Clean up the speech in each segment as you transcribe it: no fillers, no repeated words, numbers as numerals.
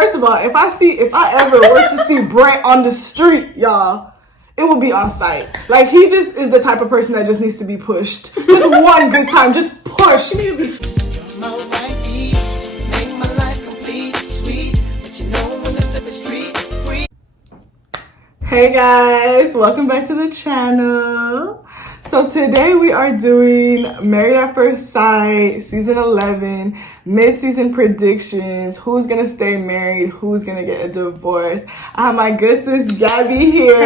First of all, if I ever were to see Brett on the street, y'all, it would be on sight. Like, he just is the type of person that just needs to be pushed. Just one good time, just pushed. Hey guys, welcome back to the channel. So today we are doing Married at First Sight, season 11, mid-season predictions. Who's gonna stay married? Who's gonna get a divorce? I have my good sis Gabby here.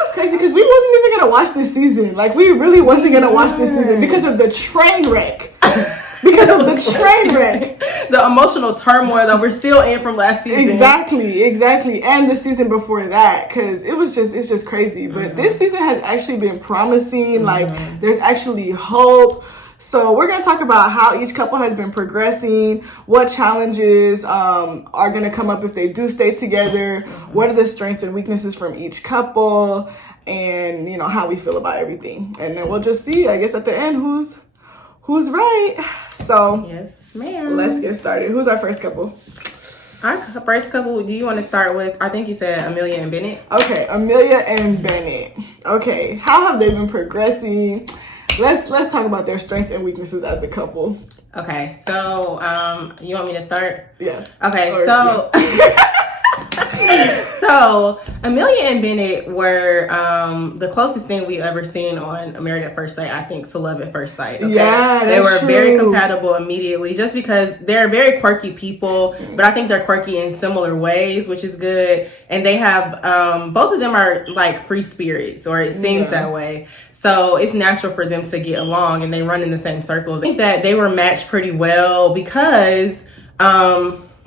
It's crazy because we wasn't even gonna watch this season. Like, we really wasn't gonna watch this season because of the train wreck. Because of the train wreck. The emotional turmoil that we're still in from last season. Exactly. And the season before that, because it's just crazy. But this season has actually been promising. Like, there's actually hope. So we're going to talk about how each couple has been progressing, what challenges are going to come up if they do stay together, what are the strengths and weaknesses from each couple, and, you know, how we feel about everything. And then we'll just see, I guess, at the end, who's right. So, yes, ma'am. Let's get started. Who's our first couple? Our first couple, do you want to start with, I think you said Amelia and Bennett? Okay, Amelia and Bennett. Okay, how have they been progressing? Let's talk about their strengths and weaknesses as a couple. Okay, so you want me to start? Yeah. Okay, so Amelia and Bennett were the closest thing we ever seen on Married at First Sight, I think, to Love at First Sight. Okay? Yeah, they were true. Very compatible immediately, just because they're very quirky people, but I think they're quirky in similar ways, which is good. And they have both of them are like free spirits, or it seems that way. So it's natural for them to get along, and they run in the same circles. I think that they were matched pretty well because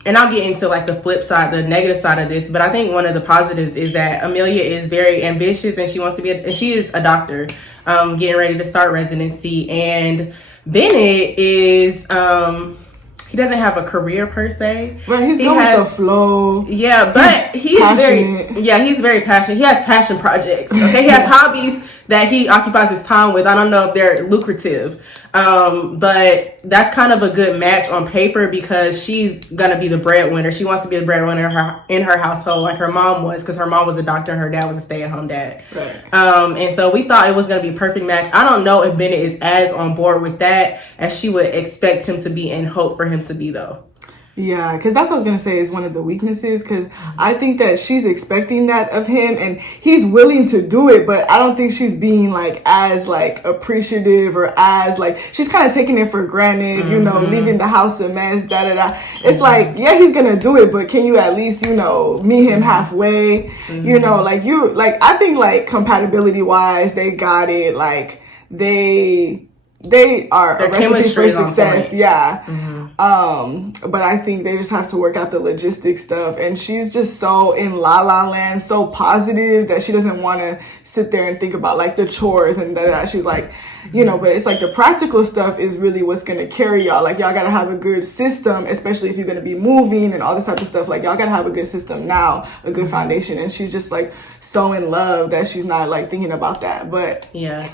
and I'll get into like the flip side, the negative side of this, but I think one of the positives is that Amelia is very ambitious, and she wants to be, and she is a doctor, getting ready to start residency. And Bennett is, he doesn't have a career per se. Right, he's going with the flow. Yeah, but he's very passionate. He has passion projects. Okay, he has hobbies that he occupies his time with. I don't know if they're lucrative, but that's kind of a good match on paper because she's gonna be the breadwinner. She wants to be the breadwinner in her household, like her mom was, because her mom was a doctor and her dad was a stay-at-home dad. Right. And so we thought it was gonna be a perfect match. I don't know if Bennett is as on board with that as she would expect him to be and hope for him to be, though. Yeah, because that's what I was going to say is one of the weaknesses, because I think that she's expecting that of him, and he's willing to do it, but I don't think she's being, like, as, like, appreciative, or as, like, she's kind of taking it for granted, you know, leaving the house a mess, da-da-da. It's like, yeah, he's going to do it, but can you at least, you know, meet him halfway? You know, like, I think, like, compatibility-wise, they got it, like, they are a recipe for success. Yeah. But I think they just have to work out the logistics stuff. And she's just so in la la land, so positive that she doesn't want to sit there and think about like the chores and that. She's like, you know, but it's like the practical stuff is really what's going to carry y'all. Like, y'all got to have a good system, especially if you're going to be moving and all this type of stuff. Like, y'all got to have a good system now, a good foundation. And she's just like so in love that she's not like thinking about that. But yeah.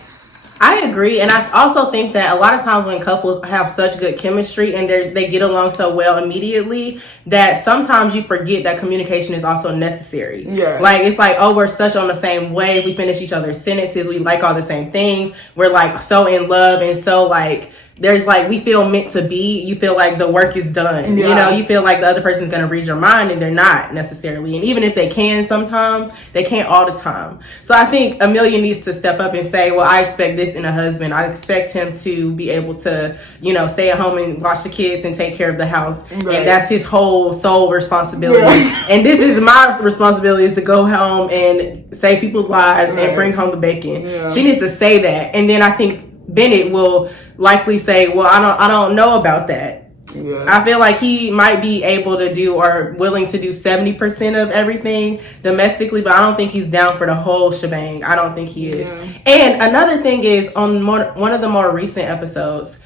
I agree, and I also think that a lot of times when couples have such good chemistry and they get along so well immediately, that sometimes you forget that communication is also necessary. Yeah. Like, it's like, oh, we're such on the same wave, we finish each other's sentences, we like all the same things, we're like so in love, and so like there's like, we feel meant to be. You feel like the work is done. Yeah. You know, you feel like the other person's going to read your mind, and they're not necessarily. And even if they can sometimes, they can't all the time. So I think Amelia needs to step up and say, well, I expect this in a husband. I expect him to be able to, you know, stay at home and watch the kids and take care of the house. Right. And that's his whole sole responsibility. Yeah. And this is my responsibility, is to go home and save people's lives and bring home the bacon. Yeah. She needs to say that. And then I think Bennett will likely say, well, I don't know about that. Yeah. I feel like he might be able to do or willing to do 70% of everything domestically, but I don't think he's down for the whole shebang. I don't think he is. Yeah. And another thing is, on one of the more recent episodes,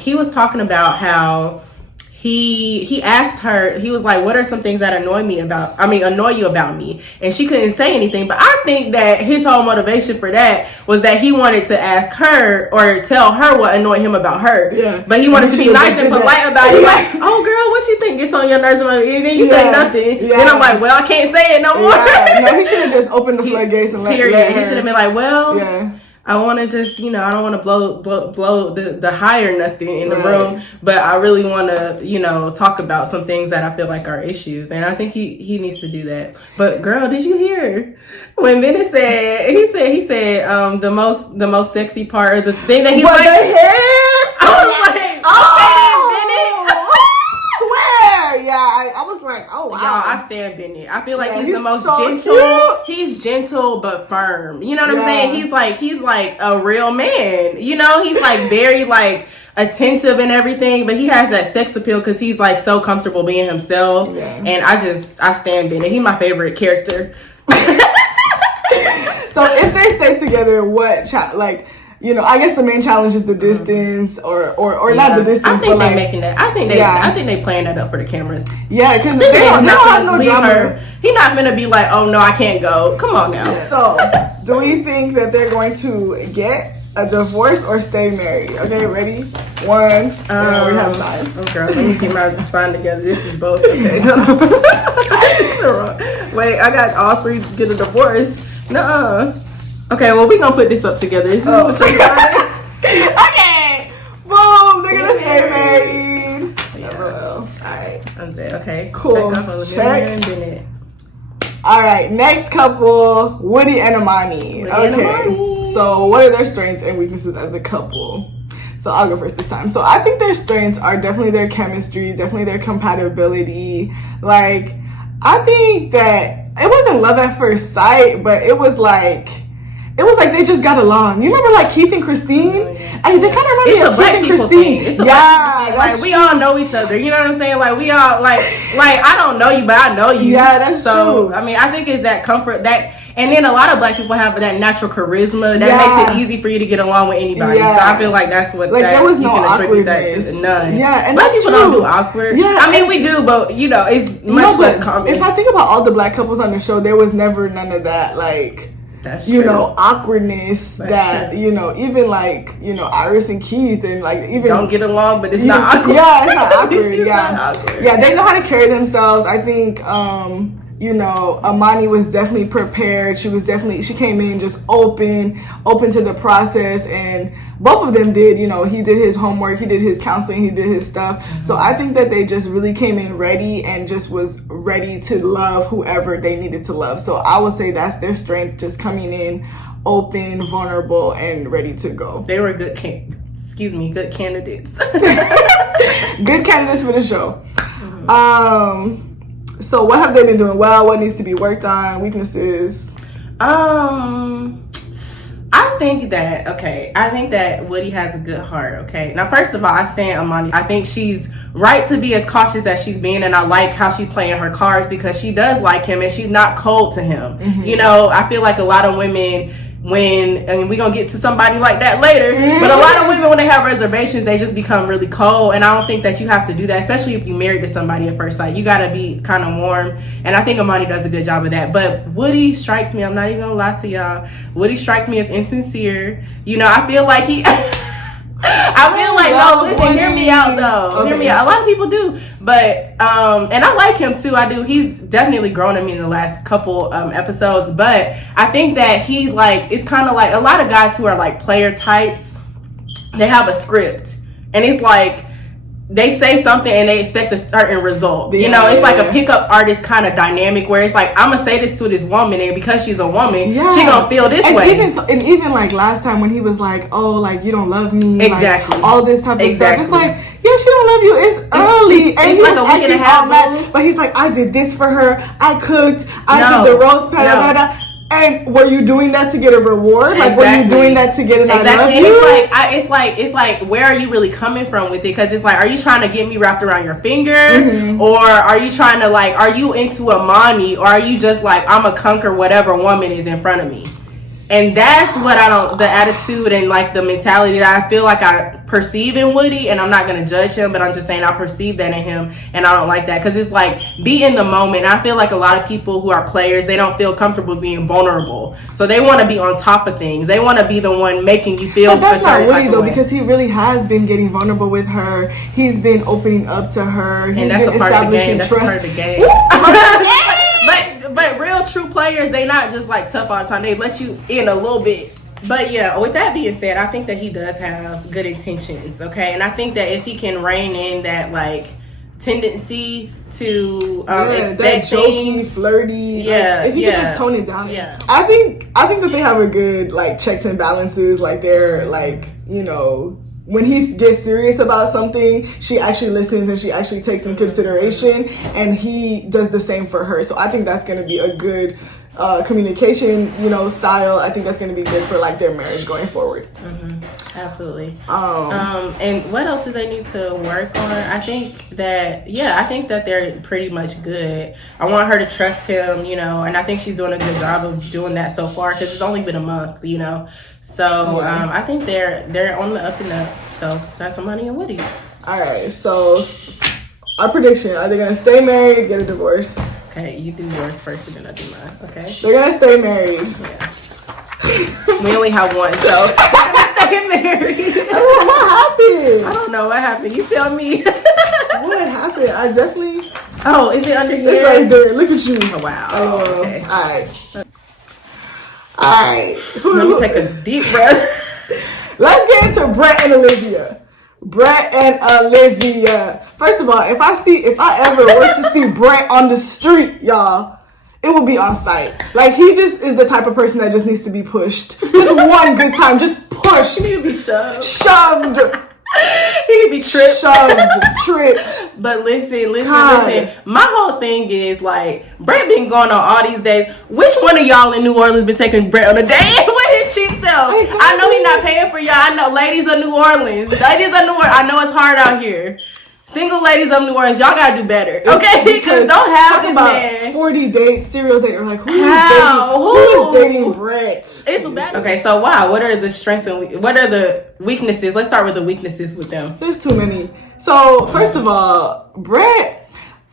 he was talking about how he asked her, he was like, what are some things that annoy you about me? And she couldn't say anything. But I think that his whole motivation for that was that he wanted to ask her or tell her what annoyed him about her. Yeah. But he wanted to be nice and polite about it. Like, oh girl, what you think gets on your nerves? And then you say nothing. Yeah. Then I'm like, well, I can't say it no more. Yeah. No, he should have just opened the floodgates and let her. He should have been like, well, I want to just, I don't want to blow the high or nothing in the room, but I really want to, talk about some things that I feel like are issues. And I think he needs to do that. But girl, did you hear when Bennett said, he said, the most sexy part of the thing that he liked? The hips! I was like, I was like, oh wow. Y'all, I stand Bennett. I feel like he's the most so gentle. Cute. He's gentle but firm. You know what I'm saying? He's like a real man. He's like very like attentive and everything, but he has that sex appeal because he's like so comfortable being himself. Yeah. And I stand Bennett. He's my favorite character. So if they stay together, I guess the main challenge is the distance, or not the distance. I think they're making that. I think they playing that up for the cameras. Yeah, because they don't have no drama. He's not gonna be like, oh no, I can't go. Come on now. So, do we think that they're going to get a divorce or stay married? Okay, ready? 1. We have signs. Oh girl, let me get my sign together. This is both. Okay. Wait, I got all 3 get a divorce. Nuh-uh. Okay, well, we're going to put this up together. This is what you're Okay. Boom. They're going to stay married. Yeah. All right. Okay. Cool. Check off Olivia and Bennett. All right. Next couple, Woody and Amani. So what are their strengths and weaknesses as a couple? So I'll go first this time. So I think their strengths are definitely their chemistry, definitely their compatibility. Like, I think that it wasn't love at first sight, but it was like they just got along. You remember like Keith and Christine? And they kind of remind me of Keith and Christine. It's a black people thing. Like we all know each other. You know what I'm saying? Like we all like I don't know you, but I know you. Yeah, that's true. I mean, I think it's that comfort and then a lot of black people have that natural charisma that makes it easy for you to get along with anybody. Yeah. So I feel like that's what there was no awkwardness. None. Yeah, and black people don't do awkward. Yeah, I mean we do, but it's much less common. If I think about all the black couples on the show, there was never none of that that's true. Awkwardness that true. Even Iris and Keith and even don't get along, but it's not awkward. Yeah, it's not awkward. Not awkward. Yeah, they know how to carry themselves. I think Amani was definitely prepared. She came in just open to the process, and both of them did. He did his homework, he did his counseling, he did his stuff. Mm-hmm. So I think that they just really came in ready and just was ready to love whoever they needed to love. So I would say that's their strength, just coming in open, vulnerable, and ready to go. They were good candidates. Good candidates for the show. Mm-hmm. So what have they been doing well? What needs to be worked on? Weaknesses? I think that Woody has a good heart, okay? Now, first of all, I stand Amani. I think she's right to be as cautious as she's being, and I like how she's playing her cards because she does like him and she's not cold to him. Mm-hmm. I feel like a lot of women, and we're going to get to somebody like that later, but a lot of women, when they have reservations, they just become really cold, and I don't think that you have to do that, especially if you're married to somebody at first sight. You got to be kind of warm, and I think Amani does a good job of that. But Woody strikes me, I'm not even going to lie to y'all, Woody strikes me as insincere. I feel like hear me out though. Okay. Hear me out. A lot of people do, but and I like him too. I do. He's definitely grown on me in the last couple episodes, but I think that he it's kind of like a lot of guys who are like player types. They have a script, and it's like they say something and they expect a certain result. It's like a pickup artist kind of dynamic where it's like, I'm gonna say this to this woman, and because she's a woman, she gonna feel this way. Even like last time when he was like, oh, you don't love me, exactly, all this type of stuff. It's like, yeah, she don't love you. It's early, and he's like a week and a half, but he's like, I did this for her. I cooked. I did the roast patty. And were you doing that to get a reward? Were you doing that to get an I love you? It's like, where are you really coming from with it? Because it's like, are you trying to get me wrapped around your finger? Mm-hmm. Or are you trying to are you into Amani? Or are you just like, I'm a conquer whatever woman is in front of me? And that's what the attitude and like the mentality that I feel like I perceive in Woody, and I'm not going to judge him, but I'm just saying I perceive that in him, and I don't like that, because it's like, be in the moment. I feel like a lot of people who are players, they don't feel comfortable being vulnerable, so they want to be on top of things. They want to be the one making you feel. But that's not Woody though, because he really has been getting vulnerable with her. He's been opening up to her. He's been establishing trust. That's a part of the game. But real true players, they not just like tough all the time. They let you in a little bit. But yeah, with that being said, I think that he does have good intentions, okay? And I think that if he can rein in that like tendency to expect that jokey, things, flirty, if he could just tone it down. Yeah. I think that they have a good like checks and balances. Like they're like, you know, when he gets serious about something, she actually listens and she actually takes in consideration, and he does the same for her. So I think that's going to be a good communication, you know, style. I think that's going to be good for like their marriage going forward. Mm-hmm. Absolutely. And what else do they need to work on? I think that they're pretty much good. I want her to trust him, you know, and I think she's doing a good job of doing that so far, because it's only been a month, you know. So I think they're on the up and up. So that's Amani and Woody. All right. So our prediction: are they gonna stay married, get a divorce? Okay, you do yours first, and then I do mine. Okay. They're gonna stay married. Yeah. We only have one, so stay married. Oh, what happened? I don't know what happened. You tell me. What happened? I definitely. Oh, is it under here? It's right there. Look at you. Oh, wow. Okay. All right. Let me take a deep breath. Let's get into Brett and Olivia. Brett and Olivia. First of all, if I ever were to see Brett on the street, y'all, it will be on sight. Like, he just is the type of person that just needs to be pushed. Just one good time. Just pushed. He need to be shoved. Shoved. He could be tripped. Shoved. Tripped. But listen. My whole thing is, like, Brett been going on all these days. Which one of y'all in New Orleans been taking Brett on a date with his cheap self? Exactly. I know he's not paying for y'all. I know, ladies of New Orleans. I know it's hard out here. Single ladies of New Orleans, y'all gotta do better, okay? Because don't have this man 40 dates, serial date, or like who is dating Brett? It's bad. Okay, so what are the strengths and what are the weaknesses? Let's start with the weaknesses with them. There's too many. So first of all, Brett,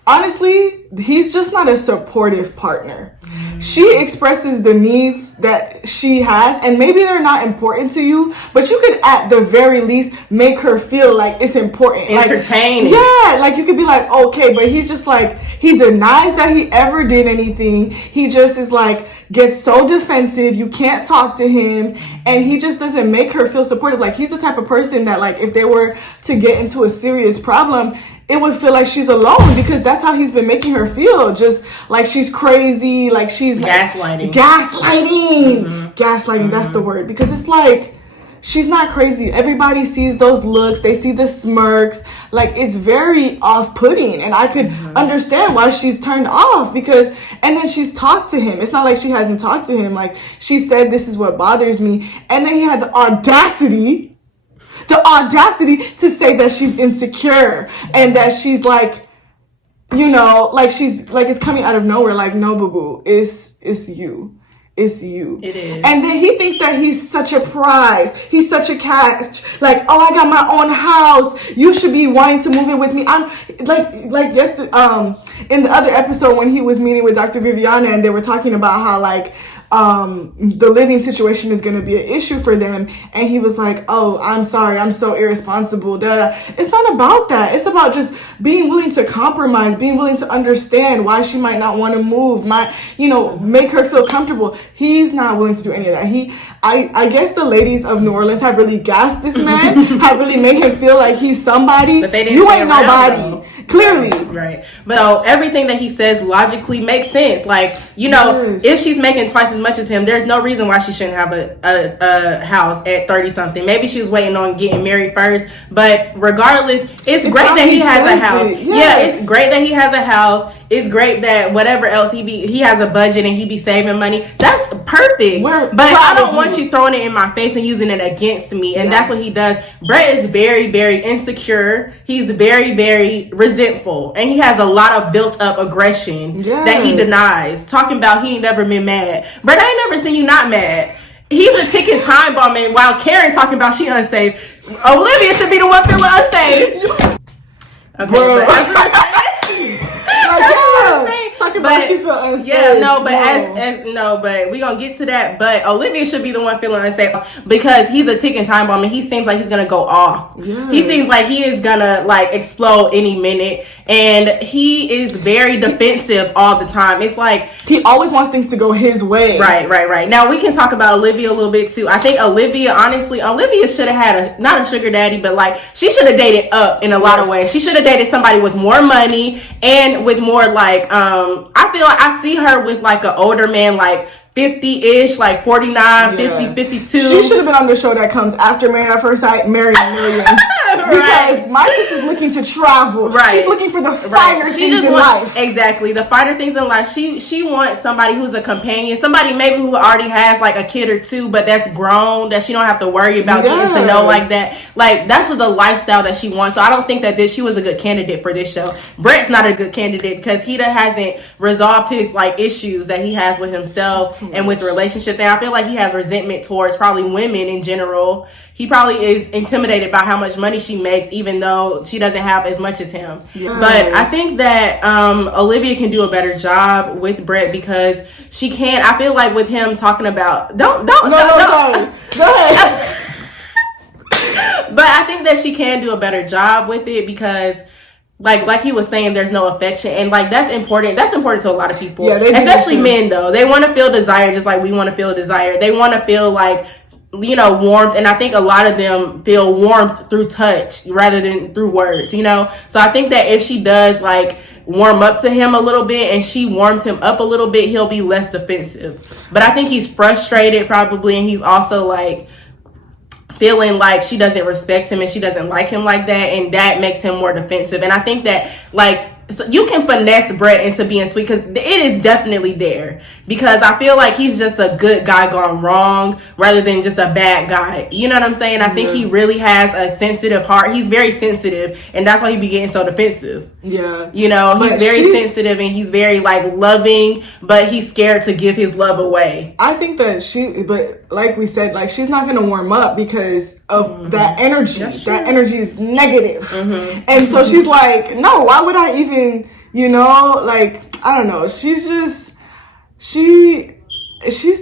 honestly, he's just not a supportive partner. She expresses the needs that she has, and maybe they're not important to you, but you could at the very least make her feel like it's important. Entertaining. Like you could be like, okay, but he's just like, he denies that he ever did anything. He just is like, gets so defensive, you can't talk to him, and he just doesn't make her feel supportive. Like, he's the type of person that, like, if they were to get into a serious problem, it would feel like she's alone, because that's how he's been making her feel. Just like she's crazy, like she's gaslighting. Gaslighting, that's the word. Because it's like, she's not crazy. Everybody sees those looks. They see the smirks. Like, it's very off-putting. And I could understand why she's turned off, because, and then she's talked to him. It's not like she hasn't talked to him. Like, she said, this is what bothers me. And then he had the audacity to say that she's insecure and that she's like, you know, like she's like, it's coming out of nowhere. Like, no, boo-boo, it's you. It's you. It is. And then he thinks that he's such a prize. He's such a catch. Like, oh, I got my own house. You should be wanting to move in with me. I'm like yesterday, in the other episode when he was meeting with Dr. Viviana, and they were talking about how like, the living situation is going to be an issue for them, and he was like, oh, I'm sorry, I'm so irresponsible. It's not about that. It's about just being willing to compromise, being willing to understand why she might not want to move, make her feel comfortable. He's not willing to do any of that. I guess the ladies of New Orleans have really gassed this man, have really made him feel like he's somebody. But they didn't. You ain't nobody. Though. Clearly. Right. But so everything that he says logically makes sense. Like, you know, if she's making twice as much as him, there's no reason why she shouldn't have a house at 30 something. Maybe she was waiting on getting married first. But regardless, it's great that he has a house. Yeah, it's great that he has a house. It's great that whatever else he has a budget and he be saving money. That's perfect. But I don't want you throwing it in my face and using it against me. And that's what he does. Brett is very, very insecure. He's very, very resentful. And he has a lot of built up aggression that he denies. Talking about he ain't never been mad. Brett, I ain't never seen you not mad. he's a ticking time bomb, and while Karen talking about she unsafe, Olivia should be the one feeling unsafe. Okay, Bro. but as we were saying, talking about she feel unsafe. Yeah, no, but but we gonna get to that. But Olivia should be the one feeling unsafe because he's a ticking time bomb, and he seems like he's gonna go off. Yes. He seems like he is gonna like explode any minute, and he is very defensive all the time. It's like he always wants things to go his way. Right. Now we can talk about Olivia a little bit too. I think Olivia should have had not a sugar daddy, but like she should have dated up in a lot of ways. She should have dated somebody with more money and with more like I feel like I see her with like an older man, like 50-ish, like 49, 50, 52. She should have been on the show that comes after Married at First Sight, Married at Millions. Because my sis is looking to travel. Right. She's looking for the finer things in life. Exactly. The finer things in life. She wants somebody who's a companion. Somebody maybe who already has like a kid or two, but that's grown, that she don't have to worry about getting to know like that. Like, that's what the lifestyle that she wants. So I don't think that she was a good candidate for this show. Brett's not a good candidate because he hasn't resolved his like issues that he has with himself and with relationships. And I feel like he has resentment towards probably women in general. He probably is intimidated by how much money she makes, even though she doesn't have as much as him. Yeah. But I think that Olivia can do a better job with Brett because she can. I feel like with him talking about don't. Sorry. Go ahead. But I think that she can do a better job with it because like he was saying, there's no affection, and like that's important to a lot of people, especially men. Though they want to feel desire just like we want to feel desire. They want to feel like, you know, warmth, and I think a lot of them feel warmth through touch rather than through words, you know. So I think that if she does like warm up to him a little bit and she warms him up a little bit, he'll be less defensive. But I think he's frustrated probably, and he's also like feeling like she doesn't respect him and she doesn't like him like that, and that makes him more defensive. And I think that like, so you can finesse Brett into being sweet because it is definitely there, because I feel like he's just a good guy gone wrong rather than just a bad guy. You know what I'm saying? I think he really has a sensitive heart. He's very sensitive, and that's why he be getting so defensive. Yeah. You know, he's very sensitive and he's very like loving, but he's scared to give his love away. I think that but like we said, like she's not going to warm up because of that energy. That energy is negative. And so she's like, no, why would I even, you know, like, I don't know. She's just, she's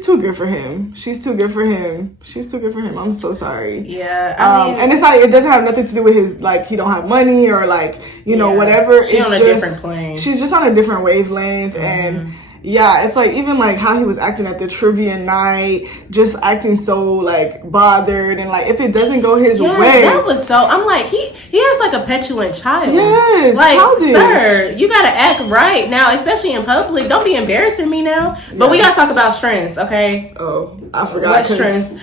too good for him. She's too good for him. I'm so sorry. Yeah. I mean, and it doesn't have nothing to do with his, like, he don't have money or like, you know, whatever. She's on a different plane. She's just on a different wavelength. And yeah, it's like even like how he was acting at the trivia night, just acting so like bothered, and like if it doesn't go his way, that was so. I'm like he has like a petulant child. Yes, like childish. Sir, you gotta act right now, especially in public. Don't be embarrassing me now. But we gotta talk about strengths, okay? Oh, I forgot. What strengths?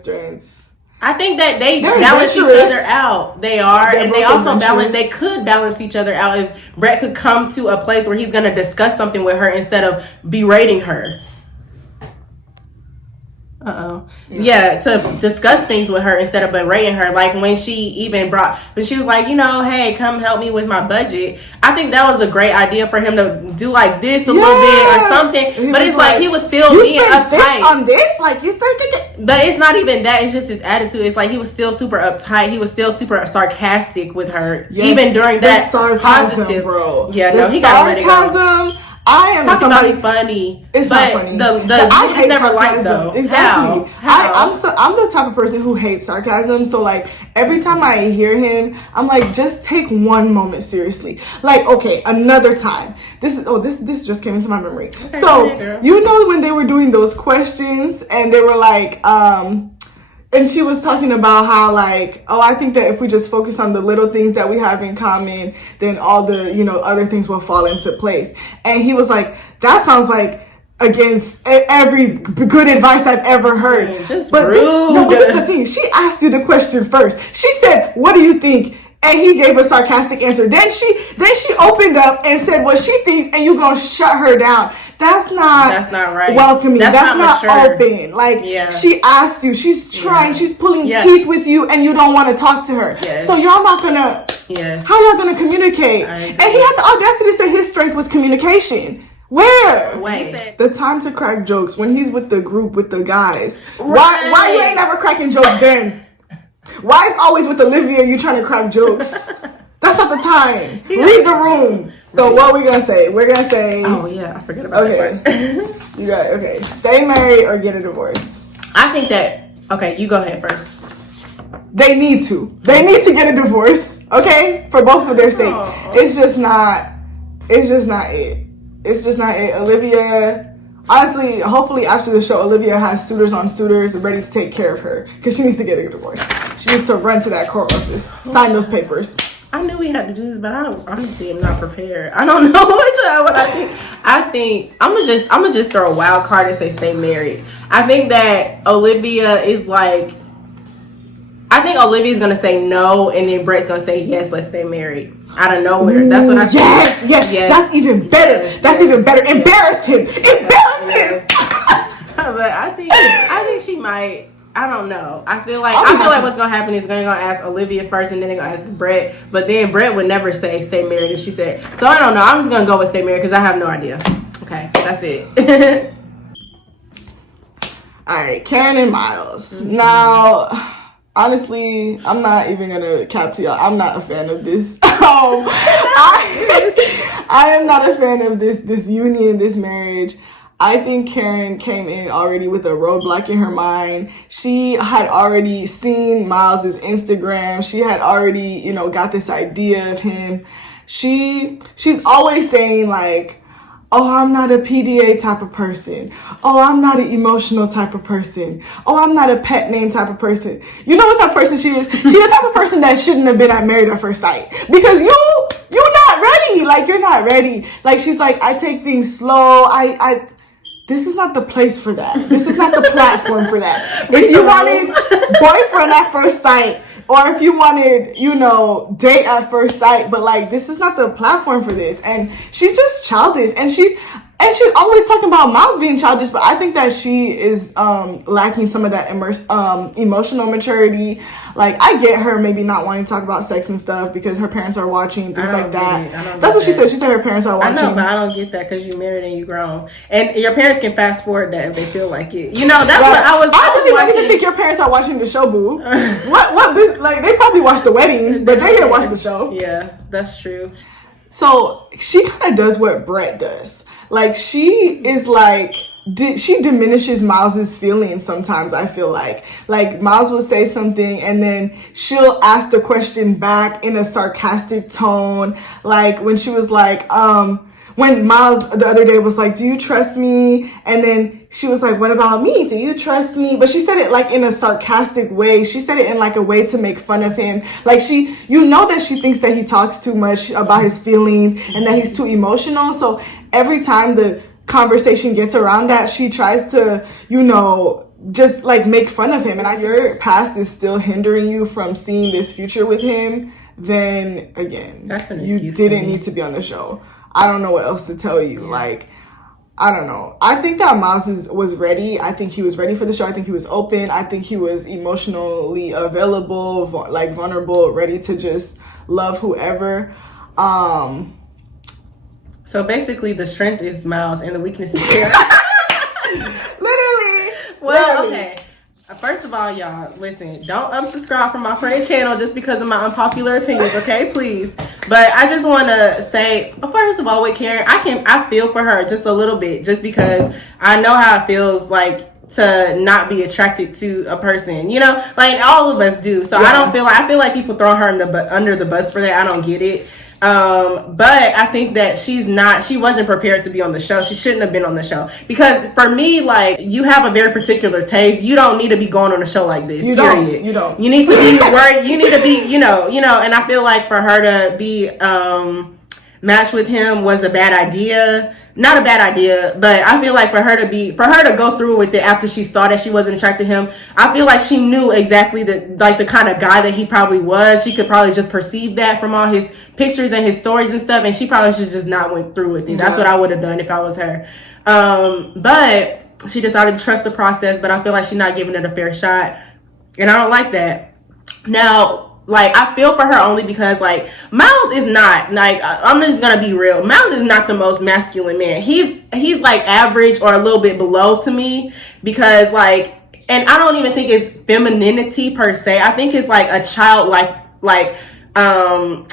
Strengths. I think that they balance each other out. They are, and they also balance. They could balance each other out if Brett could come to a place where he's going to discuss something with her instead of berating her. Yeah, to discuss things with her instead of berating her. Like when she was like, you know, hey, come help me with my budget. I think that was a great idea for him to do like this a little bit or something. But it's like he was still being uptight on this. Like you still thinking. But it's not even that. It's just his attitude. It's like he was still super uptight. He was still super sarcastic with her, even during that sarcasm, positive. Bro. Yeah, the no, he got to let it go. I am talking about funny. It's not funny. I hate never liked though. Exactly. How? I'm the type of person who hates sarcasm. So like every time I hear him, I'm like, just take one moment seriously. Like, okay, another time. This just came into my memory. Okay, so you know when they were doing those questions and they were like, and she was talking about how like, oh, I think that if we just focus on the little things that we have in common, then all the, you know, other things will fall into place. And he was like, that sounds like against every good advice I've ever heard. Just rude. But this is the thing. She asked you the question first. She said, what do you think? And he gave a sarcastic answer. Then she opened up and said what she thinks, and you gonna shut her down. That's not right. Welcoming. That's not open. Like she asked you. She's trying. She's pulling teeth with you, and you don't want to talk to her. So y'all not gonna. How y'all gonna communicate? And he had the audacity to say his strength was communication. Where? Wait. The time to crack jokes when he's with the group with the guys. Right. Why you ain't never cracking jokes then? Why is always with Olivia you trying to crack jokes? That's not the time. Read the room. So what are we gonna say? We're gonna say. Oh yeah, I forgot about that. You got okay. Stay married or get a divorce. I think that. Okay, you go ahead first. They need to. They need to get a divorce. Okay, for both of their sakes. It's just not. It's just not it. It's just not it. Olivia, honestly, hopefully after the show, Olivia has suitors on suitors ready to take care of her because she needs to get a divorce. She needs to run to that court office, sign those papers. I knew we had to do this, but I honestly am not prepared. I don't know what I think. I think I'm gonna just throw a wild card and say stay married. I think that Olivia is like. I think Olivia's gonna say no, and then Brett's gonna say yes. Let's stay married out of nowhere. That's what I think. Yes. That's even better. That's even better. Embarrass him. Embarrass him. But I think she might. I don't know. I feel like what's gonna happen is they're gonna ask Olivia first, and then they're gonna ask Brett. But then Brett would never say stay married if she said. So I don't know. I'm just gonna go with stay married because I have no idea. Okay, that's it. All right, Karen and Miles. Now. Honestly, I'm not even gonna cap to y'all. I'm not a fan of this. I am not a fan of this union, this marriage. I think Karen came in already with a roadblock in her mind. She had already seen Miles's Instagram. She had already, got this idea of him. She's always saying like, oh, I'm not a PDA type of person. Oh, I'm not an emotional type of person. Oh, I'm not a pet name type of person. You know what type of person she is? She's the type of person that shouldn't have been at Married at First Sight. Because you're not ready. Like, you're not ready. Like, she's like, I take things slow. This is not the place for that. This is not the platform for that. If you wanted boyfriend at first sight, or if you wanted, date at first sight, but like, this is not the platform for this. And she's just childish. And she's always talking about Miles being childish, but I think that she is lacking some of that emotional maturity. Like, I get her maybe not wanting to talk about sex and stuff because her parents are watching, things like that. That's what she said. She said her parents are watching. I know, but I don't get that because you married and you grown. And your parents can fast forward that if they feel like it. That's what I was don't even think your parents are watching the show, boo. Like, they probably watched the wedding, but they didn't watch the show. Yeah, that's true. So she kind of does what Brett does. Like, she is like, she diminishes Miles's feelings sometimes, I feel like. Like, Miles will say something and then she'll ask the question back in a sarcastic tone. Like, when she was like, when Miles the other day was like, do you trust me? And then she was like, what about me? Do you trust me? But she said it like in a sarcastic way. She said it in like a way to make fun of him. Like, that she thinks that he talks too much about his feelings and that he's too emotional. So every time the conversation gets around that, she tries to, just like make fun of him. And your past is still hindering you from seeing this future with him, then again, you didn't need to be on the show. I don't know what else to tell you. Yeah. Like, I don't know. I think that Miles was ready. I think he was ready for the show. I think he was open. I think he was emotionally available, like vulnerable, ready to just love whoever. So basically, the strength is Miles and the weakness is Karen. Literally. Well, okay. First of all, y'all, listen, don't unsubscribe from my friend's channel just because of my unpopular opinions, okay? Please. But I just want to say, first of all, with Karen, I feel for her just a little bit, just because I know how it feels like to not be attracted to a person, like all of us do. So yeah. I feel like people throw her under the bus for that. I don't get it. But I think that she wasn't prepared to be on the show. She shouldn't have been on the show, because for me, like, you have a very particular taste. You don't need to be going on a show like this. You don't. You need to be worried. You need to be, and I feel like for her to be, matched with him was a bad idea. Not a bad idea, but I feel like for her to go through with it after she saw that she wasn't attracted to him, I feel like she knew exactly the kind of guy that he probably was. She could probably just perceive that from all his pictures and his stories and stuff, and she probably should just not went through with it. Yeah. That's what I would have done if I was her. But she decided to trust the process, but I feel like she's not giving it a fair shot, and I don't like that. Now, like, I feel for her only because, like, Miles is not, like, I'm just gonna be real. Miles is not the most masculine man. He's like average or a little bit below to me because, like, and I don't even think it's femininity per se. I think it's like a childlike,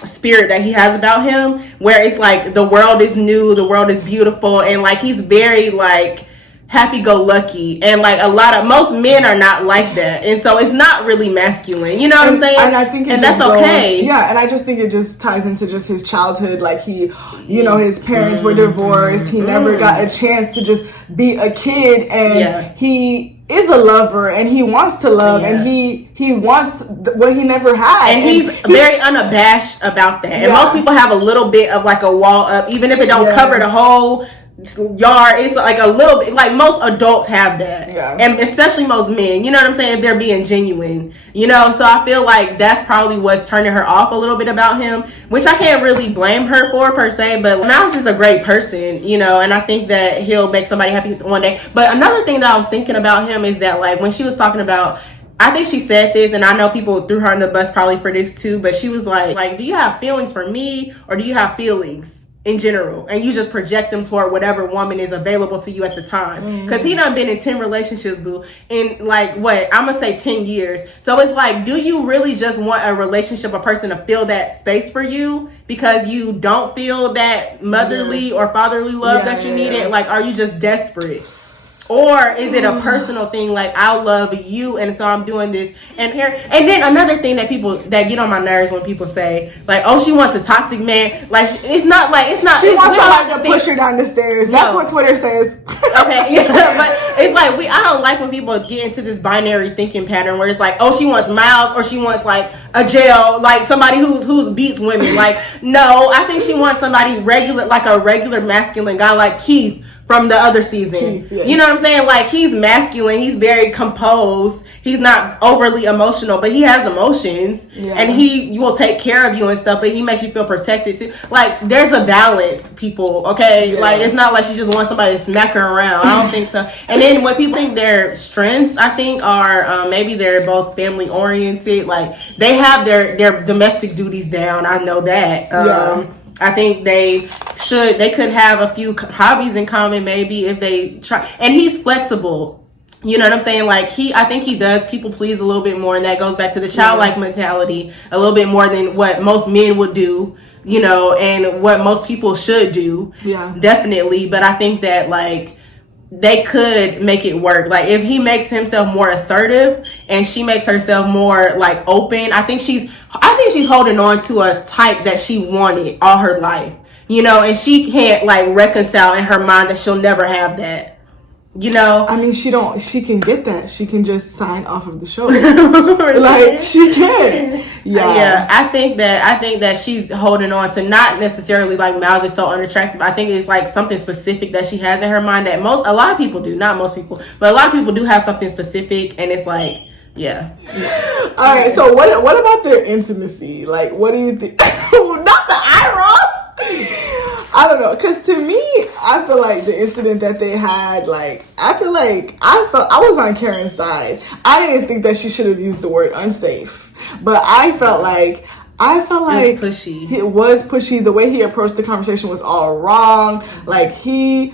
spirit that he has about him, where it's like the world is new, the world is beautiful, and like he's very like happy-go-lucky, and like most men are not like that, and so it's not really masculine. You know what I'm saying? And I think that's okay. Yeah, and I just think it just ties into just his childhood. Like he, you know, his parents were divorced. He never got a chance to just be a kid, and he is a lover, and he wants to love, and he wants what he never had, and he's very unabashed about that. And most people have a little bit of like a wall up, even if it don't cover the whole yard. It's like a little bit, like most adults have that, and especially most men, you know what I'm saying, if they're being genuine, you know. So I feel like that's probably what's turning her off a little bit about him, which I can't really blame her for per se, but Miles is a great person, you know, and I think that he'll make somebody happy one day. But another thing that I was thinking about him is that, like, when she was talking about, I think she said this, and I know people threw her under the bus probably for this too, but she was like, do you have feelings for me, or do you have feelings in general, and you just project them toward whatever woman is available to you at the time? Because he done been in 10 relationships, boo, in like what I'm gonna say 10 years. So it's like, do you really just want a relationship, a person to fill that space for you because you don't feel that motherly or fatherly love that you needed? Like, are you just desperate? Or is it a personal thing, like, I love you, and so I'm doing this? And then another thing that people that get on my nerves when people say, like, oh, she wants a toxic man. Like, it's not. She wants somebody to push her down the stairs. That's what Twitter says. Okay, yeah, but it's like I don't like when people get into this binary thinking pattern where it's like, oh, she wants Miles, or she wants like a jail, like somebody who's beats women. Like, no, I think she wants somebody regular, like a regular masculine guy, like Keith from the other season. Keith, yes. You know what I'm saying? Like, he's masculine, he's very composed, he's not overly emotional, but he has emotions, and he will take care of you and stuff, but he makes you feel protected too. Like, there's a balance, people, okay? Like, it's not like she just wants somebody to smack her around. I don't think so. And then when people think their strengths, I think, are maybe they're both family oriented, like they have their domestic duties down. I know that. I think they could have a few hobbies in common, maybe, if they try. And he's flexible. You know what I'm saying? Like, I think he does people please a little bit more, and that goes back to the childlike mentality a little bit more than what most men would do, you know, and what most people should do. Yeah. Definitely. But I think that, like, they could make it work. Like, if he makes himself more assertive and she makes herself more like open, I think she's holding on to a type that she wanted all her life, you know, and she can't like reconcile in her mind that she'll never have that. You know, I mean, she can get that. She can just sign off of the show. Like, she can. Yeah. I think that she's holding on to, not necessarily like Miles is so unattractive. I think it's like something specific that she has in her mind that a lot of people do, not most people, but a lot of people do have something specific, and it's like, yeah. All right. So what about their intimacy? Like, what do you think? Not the eye roll. I don't know, because to me, I feel like the incident that they had, like, I was on Karen's side. I didn't think that she should have used the word unsafe, but I felt like it was pushy. It was pushy. The way he approached the conversation was all wrong. Like, I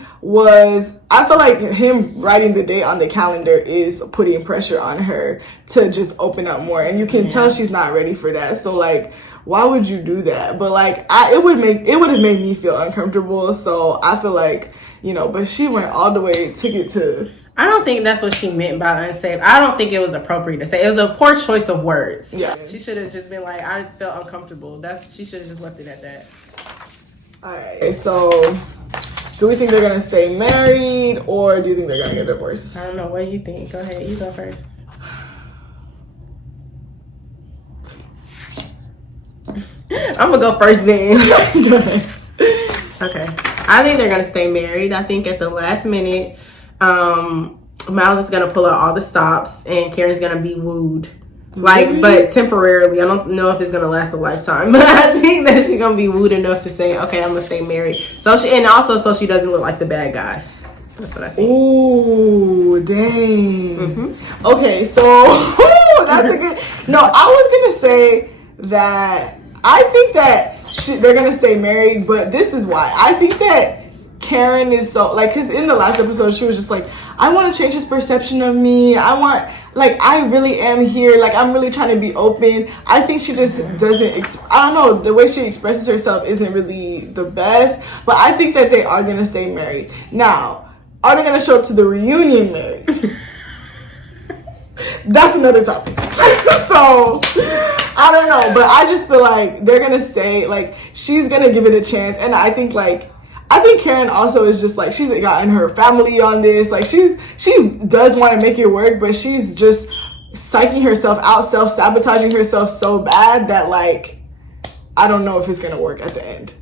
feel like him writing the date on the calendar is putting pressure on her to just open up more, and you can tell she's not ready for that. So, like, why would you do that? But like, it would have made me feel uncomfortable. So I feel like, you know, but she went all the way, took it to. I don't think that's what she meant by unsafe. I don't think it was appropriate to say. It was a poor choice of words. Yeah. She should have just been like, I felt uncomfortable. She should have just left it at that. All right. So, do we think they're gonna stay married, or do you think they're gonna get divorced? I don't know. What do you think? Go ahead. You go first. I'm gonna go first then. Okay. I think they're gonna stay married. I think at the last minute, Miles is gonna pull out all the stops, and Karen's gonna be wooed. Like, but temporarily. I don't know if it's gonna last a lifetime, but I think that she's gonna be wooed enough to say, okay, I'm gonna stay married. So she doesn't look like the bad guy. That's what I think. Ooh, dang. Okay, so that's a good. No, I was gonna say that I think that they're gonna stay married, but this is why. I think that Karen is so, like, because in the last episode she was just like, I want to change his perception of me. I really am here. Like, I'm really trying to be open. I think she just doesn't, I don't know, the way she expresses herself isn't really the best, but I think that they are going to stay married. Now, are they going to show up to the reunion married? That's another topic. So, I don't know, but I just feel like they're going to say, like, she's going to give it a chance, and I think Karen also is just like, she's gotten her family on this. Like, she does want to make it work, but she's just psyching herself out, self-sabotaging herself so bad that, like, I don't know if it's going to work at the end.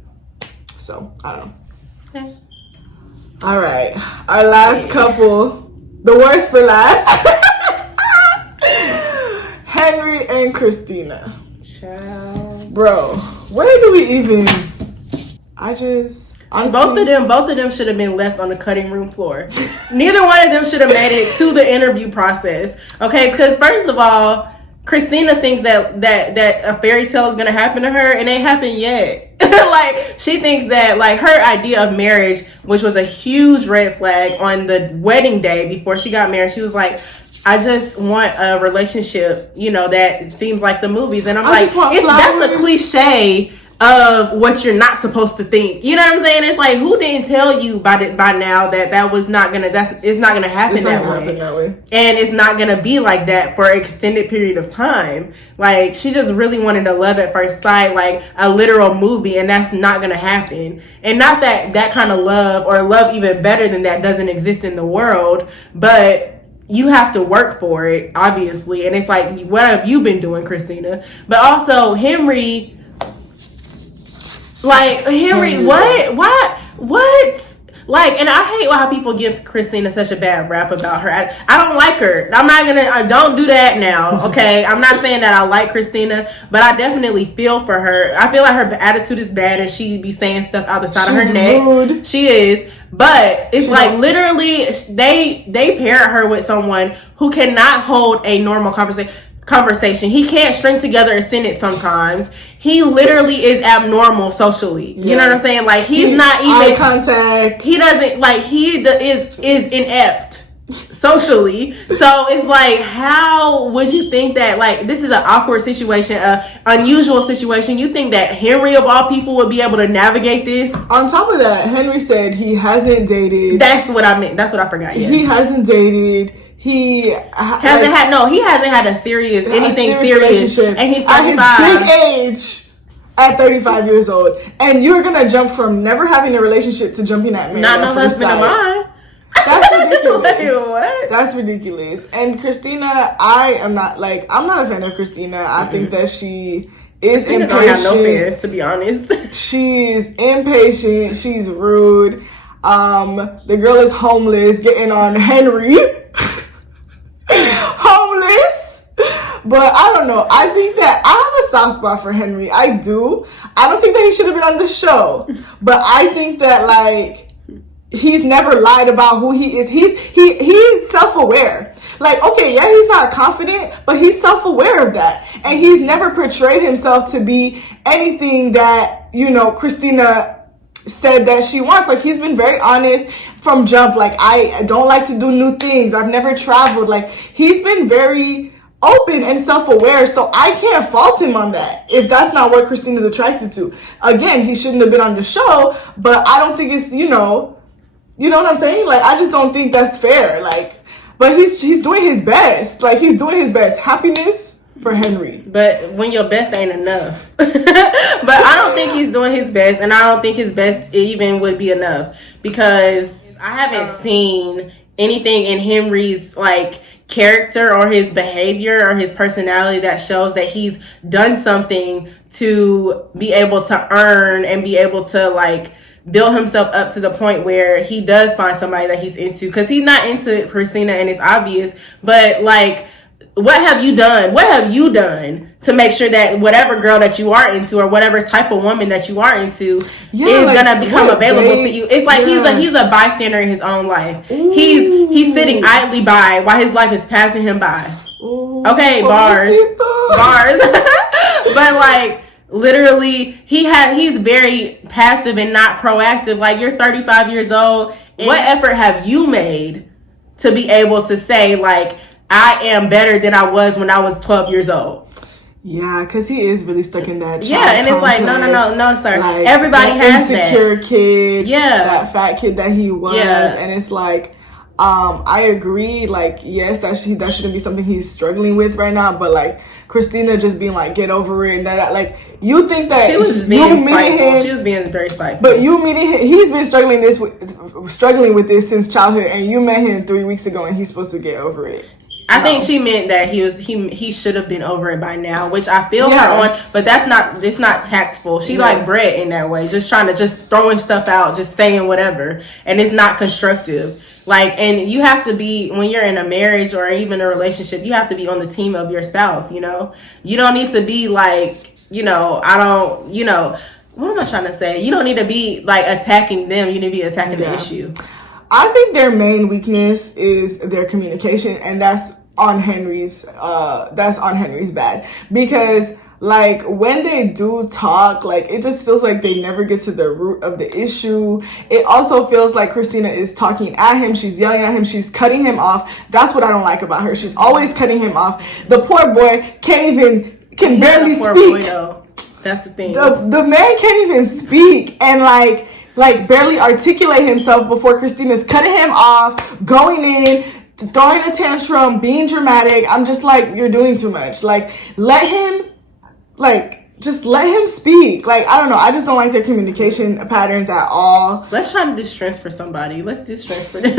So, I don't know. Okay. All right. Our last couple, the worst for last. Henry and Christina. Child. Bro, where do we even... Honestly, both of them should have been left on the cutting room floor. Neither one of them should have made it to the interview process. Okay, because first of all, Christina thinks that a fairy tale is gonna happen to her, and it ain't happened yet. Like, she thinks that, like, her idea of marriage, which was a huge red flag on the wedding day before she got married, she was like, I just want a relationship, that seems like the movies. And I'm like, that's a cliche of what you're not supposed to think. You know what I'm saying? It's like, who didn't tell you by now that was not gonna, it's not gonna happen that way. And it's not gonna be like that for an extended period of time. Like, she just really wanted a love at first sight, like a literal movie, and that's not gonna happen. And not that kind of love, or love even better than that, doesn't exist in the world, but you have to work for it, obviously. And it's like, what have you been doing, Christina? But also, Henry, what? Like, and I hate how people give Christina such a bad rap about her. I don't like her. I don't do that now, okay? I'm not saying that I like Christina, but I definitely feel for her. I feel like her attitude is bad, and she be saying stuff out the side of her neck. Rude. She is. But it's like, literally, they pair her with someone who cannot hold a normal conversation. He can't string together a sentence sometimes. He literally is abnormal socially. You know what I'm saying? Like, he's not even... Eye contact. He doesn't... Like, he is inept socially. So it's like, how would you think that, like, this is an awkward situation, an unusual situation? You think that Henry, of all people, would be able to navigate this? On top of that, Henry said he hasn't dated. That's what I meant. That's what I forgot. Yes. He hasn't dated. He hasn't had a serious relationship, and he's 35 at his big age, at 35 years old, and you're gonna jump from never having a relationship to jumping at marriage. Not no husband of mine. That's ridiculous. Wait, what? That's ridiculous. And Christina, I'm not a fan of Christina. I think that she is impatient. Don't have no fans, to be honest. She's impatient. She's rude. The girl is homeless, getting on Henry. Homeless. But I don't know. I think that I have a soft spot for Henry. I do. I don't think that he should have been on the show. But I think that, like, he's never lied about who he is. He's self-aware. Like, okay, yeah, he's not confident, but he's self-aware of that. And he's never portrayed himself to be anything that, Christina said that she wants. Like, he's been very honest from jump. Like, I don't like to do new things. I've never traveled. Like, he's been very open and self-aware, so I can't fault him on that if that's not what Christina's attracted to. Again, he shouldn't have been on the show, but I don't think it's, you know what I'm saying? Like, I just don't think that's fair. Like, but he's doing his best. Like, he's doing his best. Happiness for Henry. But when your best ain't enough. But I don't think he's doing his best, and I don't think his best even would be enough, because I haven't seen anything in Henry's, like, character or his behavior or his personality that shows that he's done something to be able to earn and be able to, like, build himself up to the point where he does find somebody that he's into. Because he's not into Christina, and it's obvious, but, like, what have you done? What have you done to make sure that whatever girl that you are into, or whatever type of woman that you are into, is gonna become available to you? It's like he's a bystander in his own life. Ooh. He's sitting idly by while his life is passing him by. Ooh, Okay, bars. But like, literally, he's very passive and not proactive. Like, you're 35 years old. What effort have you made to be able to say, like, I am better than I was when I was 12 years old? Yeah, because he is really stuck in that. Yeah, and it's like, no, sir. Like, everybody has that insecure kid. Yeah, that fat kid that he was. Yeah. And it's like, I agree. Like, yes, that shouldn't be something he's struggling with right now. But like, Christina just being like, get over it, and that, like, you think that she was being spiteful. She was being very spiteful. But you meeting him, he's been struggling with this since childhood, and you met him 3 weeks ago, and he's supposed to get over it. I think she meant that he should have been over it by now, which I feel her on, but it's not tactful. She like Brett in that way, just trying to just throwing stuff out, just saying whatever, and it's not constructive. Like, and you have to be, when you're in a marriage or even a relationship, you have to be on the team of your spouse, you know? You don't need to be like, what am I trying to say? You don't need to be like attacking them, you need to be attacking the issue. I think their main weakness is their communication, and that's on Henry's bad, because like when they do talk, like it just feels like they never get to the root of the issue. It also feels like Christina is talking at him, she's yelling at him, she's cutting him off. That's what I don't like about her. She's always cutting him off. The poor boy can barely speak. That's the thing. The man can't even speak, and like barely articulate himself before Christina's cutting him off, going in, throwing a tantrum, being dramatic. I'm just like, you're doing too much. Like, just let him speak. Like, I don't know. I just don't like their communication patterns at all. Let's try to do strengths for somebody. Let's do strengths for them.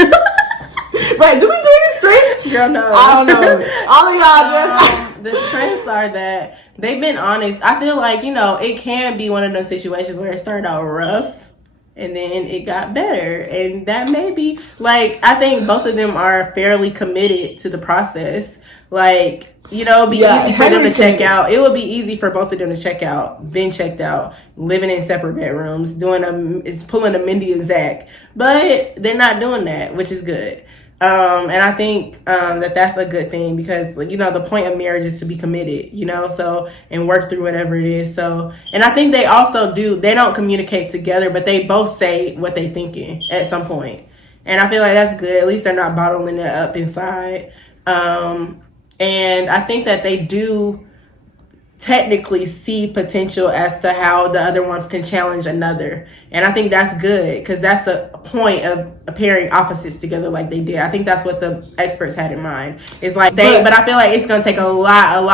Right, do we do any strengths? Girl, no. I don't know. All of y'all just... The strengths are that they've been honest. I feel like, it can be one of those situations where it started out rough, and then it got better. And that may be, like, I think both of them are fairly committed to the process. Like, easy for them to check out. It would be easy for both of them to check out, been checked out, living in separate bedrooms, pulling a Mindy and Zach. But they're not doing that, which is good. And I think that's a good thing, because the point of marriage is to be committed, and work through whatever it is. So, and I think they also they don't communicate together, but they both say what they thinking at some point. And I feel like that's good. At least they're not bottling it up inside. And I think that they do technically see potential as to how the other one can challenge another, and I think that's good, because that's a point of pairing opposites together like they did. I think that's what the experts had in mind. It's like but I feel like it's gonna take a lot of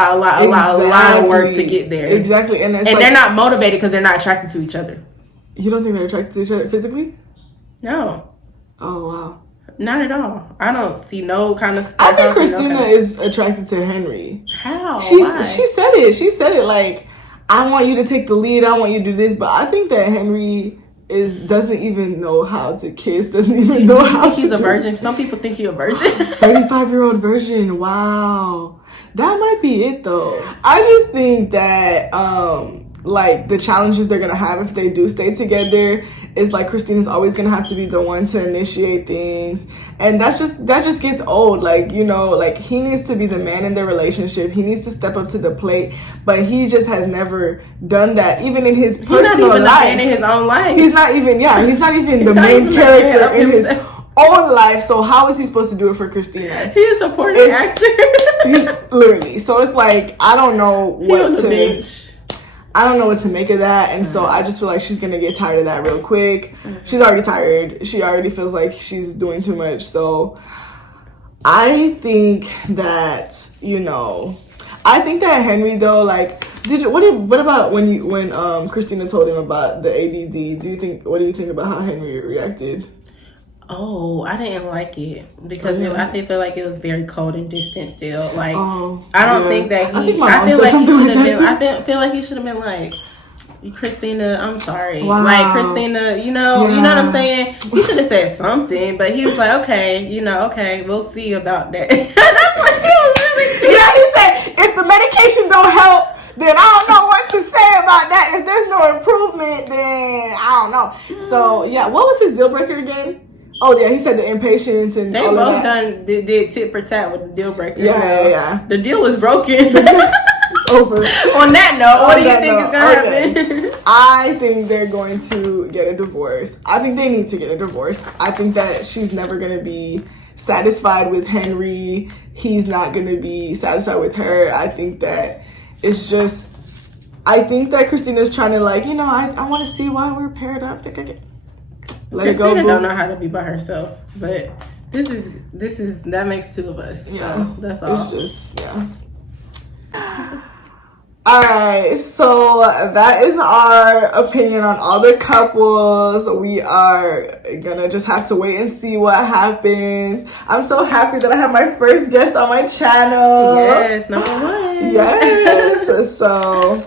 work to get there. Exactly, and they're not motivated because they're not attracted to each other. You don't think they're attracted to each other physically? No. Oh wow. Not at all. I don't see no kind of... I think Christina is attracted to Henry. How? Why? She said it. She said it like, I want you to take the lead. I want you to do this. But I think that Henry doesn't even know how to kiss. Doesn't even know how to... He's a virgin. Some people think he's a virgin. 35-year-old virgin. Wow. That might be it though. I just think that... like the challenges they're gonna have if they do stay together is like Christina's always gonna have to be the one to initiate things, and that just gets old. Like like he needs to be the man in the relationship. He needs to step up to the plate, but he just has never done that, even in his personal life. He's not even the man in his own life. He's not even the main character in his own life. So how is he supposed to do it for Christina? He's a supporting actor. He's literally. So it's like I don't know what to make of that, and so I just feel like she's gonna get tired of that real quick. She's already tired. She already feels like she's doing too much. So I think that Henry though, like, what about when Christina told him about the ADD? What do you think about how Henry reacted? Oh, I didn't like it because I feel like it was very cold and distant still. Like, I don't think that he... I feel like he should have been like, Christina, I'm sorry. Wow. Like, Christina, you know what I'm saying? He should have said something, but he was like, okay, okay, we'll see about that. That's what he was really... Yeah, he said, if the medication don't help, then I don't know what to say about that. If there's no improvement, then I don't know. So, yeah, what was his deal breaker again? Oh yeah, he said the impatience and they all both of that. did tit for tat with the deal breaker. Yeah. The deal is broken. It's over. On that note, what do you think is gonna happen? I think they're going to get a divorce. I think they need to get a divorce. I think that she's never gonna be satisfied with Henry. He's not gonna be satisfied with her. I think that it's just. I think that Christina's trying to I want to see why we're paired up. Let Christina it go. Don't know how to be by herself, but this is that makes two of us. Yeah, so that's all. It's just All right, so that is our opinion on all the couples. We are gonna just have to wait and see what happens. I'm so happy that I have my first guest on my channel. Yes, number one. Yes. So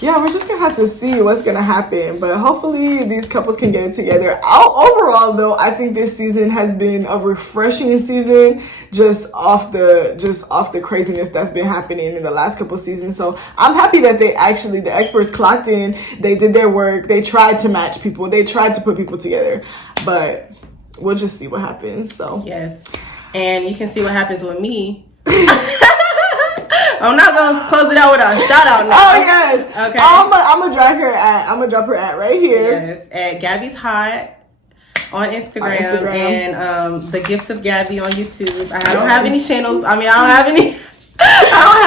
yeah, we're just gonna have to see what's gonna happen, but hopefully these couples can get it together. Overall though, I think this season has been a refreshing season, just off the craziness that's been happening in the last couple seasons. So I'm happy that the experts clocked in, they did their work, they tried to match people, they tried to put people together, but we'll just see what happens. So yes, and you can see what happens with me. I'm not gonna close it out without a shout out now. Oh yes. Okay. I'm gonna drop her at right here. Yes, at Gabby's Hot on Instagram. And The Gift of Gabby on YouTube. I don't have any channels. I mean, I don't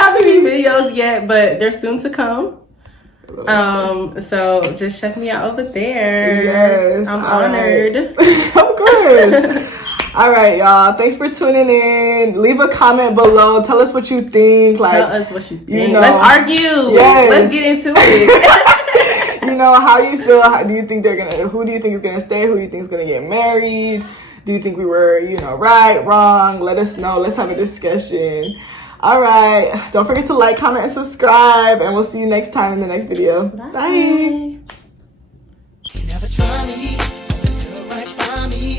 have any videos yet, but they're soon to come. So just check me out over there. Yes, I'm honored. Right. Of course. All right, y'all. Thanks for tuning in. Leave a comment below. Tell us what you think. Tell us what you think. You know, let's argue. Yes. Let's get into it. How you feel? Who do you think is gonna stay? Who do you think is gonna get married? Do you think we were, right, wrong? Let us know. Let's have a discussion. All right. Don't forget to like, comment, and subscribe. And we'll see you next time in the next video. Bye. You never try me, still right by me.